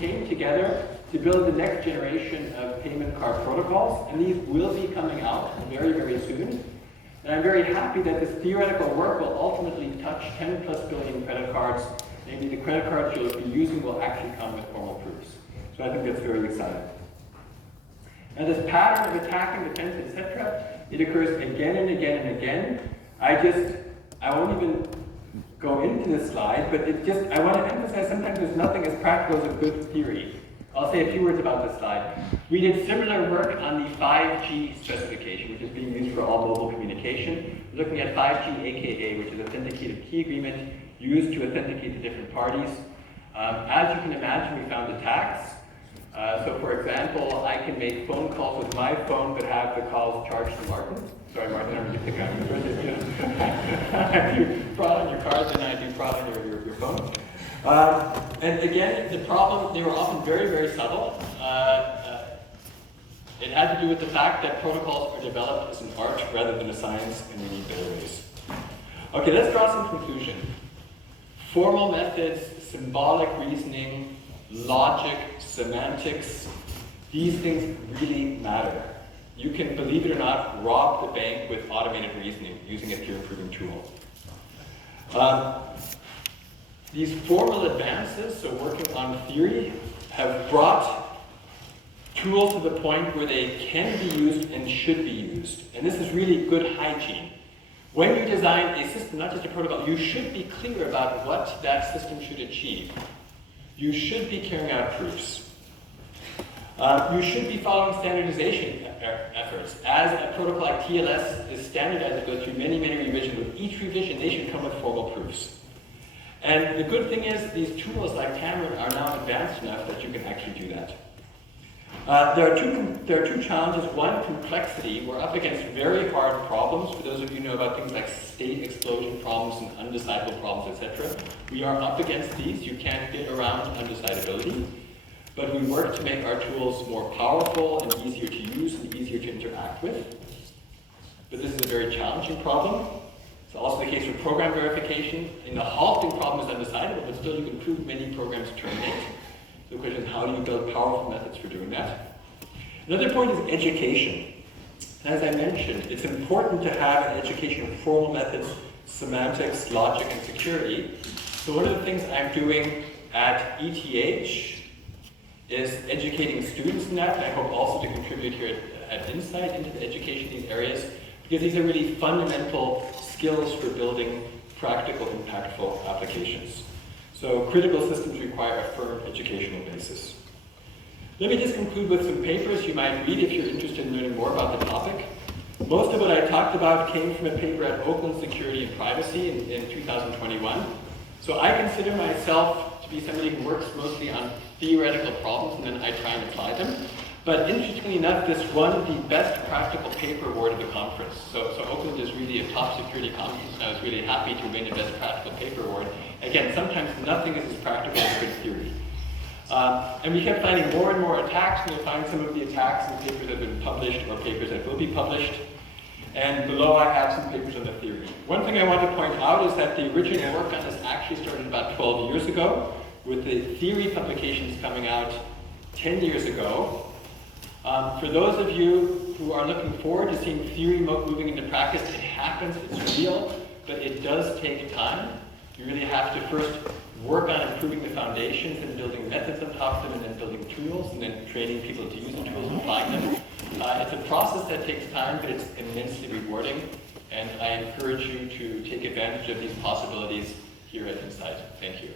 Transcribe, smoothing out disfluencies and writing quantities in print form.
came together to build the next generation of payment card protocols, and these will be coming out very, very soon. And I'm very happy that this theoretical work will ultimately touch 10+ billion credit cards. Maybe the credit cards you'll be using will actually come with formal proofs. So I think that's very exciting. And this pattern of attack and defense, etc., it occurs again and again and again. I won't even go into this slide, but I want to emphasize sometimes there's nothing as practical as a good theory. I'll say a few words about this slide. We did similar work on the 5G specification, which is being used for all mobile communication. We're looking at 5G AKA, which is Authenticated Key Agreement, used to authenticate the different parties. As you can imagine, we found attacks. So for example, I can make phone calls with my phone, but have the calls charged to Martin. Sorry, Martin, I'm going to pick on I do fraud on your cards, and I do fraud on your phone. And again, the problem, they were often very, very subtle. It had to do with the fact that protocols are developed as an art rather than a science, and we need better ways. Okay, let's draw some conclusion. Formal methods, symbolic reasoning, logic, semantics, these things really matter. You can, believe it or not, rob the bank with automated reasoning using a peer-improving tool. These formal advances, so working on theory, have brought tools to the point where they can be used and should be used. And this is really good hygiene. When you design a system, not just a protocol, you should be clear about what that system should achieve. You should be carrying out proofs. You should be following standardization efforts. As a protocol like TLS is standardized, it goes through many, many revisions. With each revision, they should come with formal proofs. And the good thing is, these tools like Tamron are now advanced enough that you can actually do that. There are two challenges. One, complexity. We're up against very hard problems. For those of you who know about things like state explosion problems and undecidable problems, etc., we are up against these. You can't get around undecidability. But we work to make our tools more powerful and easier to use and easier to interact with. But this is a very challenging problem. It's also the case for program verification. In the halting problem is undecidable, but still you can prove many programs terminate. So the question is, how do you build powerful methods for doing that? Another point is education. As I mentioned, it's important to have an education of formal methods, semantics, logic, and security. So one of the things I'm doing at ETH is educating students in that, and I hope also to contribute here at Insight into the education of these areas, because these are really fundamental skills for building practical, impactful applications. So critical systems require a firm educational basis. Let me just conclude with some papers you might read if you're interested in learning more about the topic. Most of what I talked about came from a paper at Oakland Security and Privacy in 2021. So I consider myself to be somebody who works mostly on theoretical problems, and then I try and apply them. But interestingly enough, this won the best practical paper award of the conference. So Oakland is really a top security conference, and I was really happy to win the best practical paper award. Again, sometimes nothing is as practical as good theory. And we kept finding more and more attacks, and you'll find some of the attacks in papers that have been published or papers that will be published. And below I have some papers on the theory. One thing I want to point out is that the original work on this actually started about 12 years ago, with the theory publications coming out 10 years ago. For those of you who are looking forward to seeing theory moving into practice, it happens, it's real, but it does take time. You really have to first work on improving the foundations and building methods on top of them, and then building tools, and then training people to use the tools and applying them. It's a process that takes time, but it's immensely rewarding, and I encourage you to take advantage of these possibilities here at Insight. Thank you.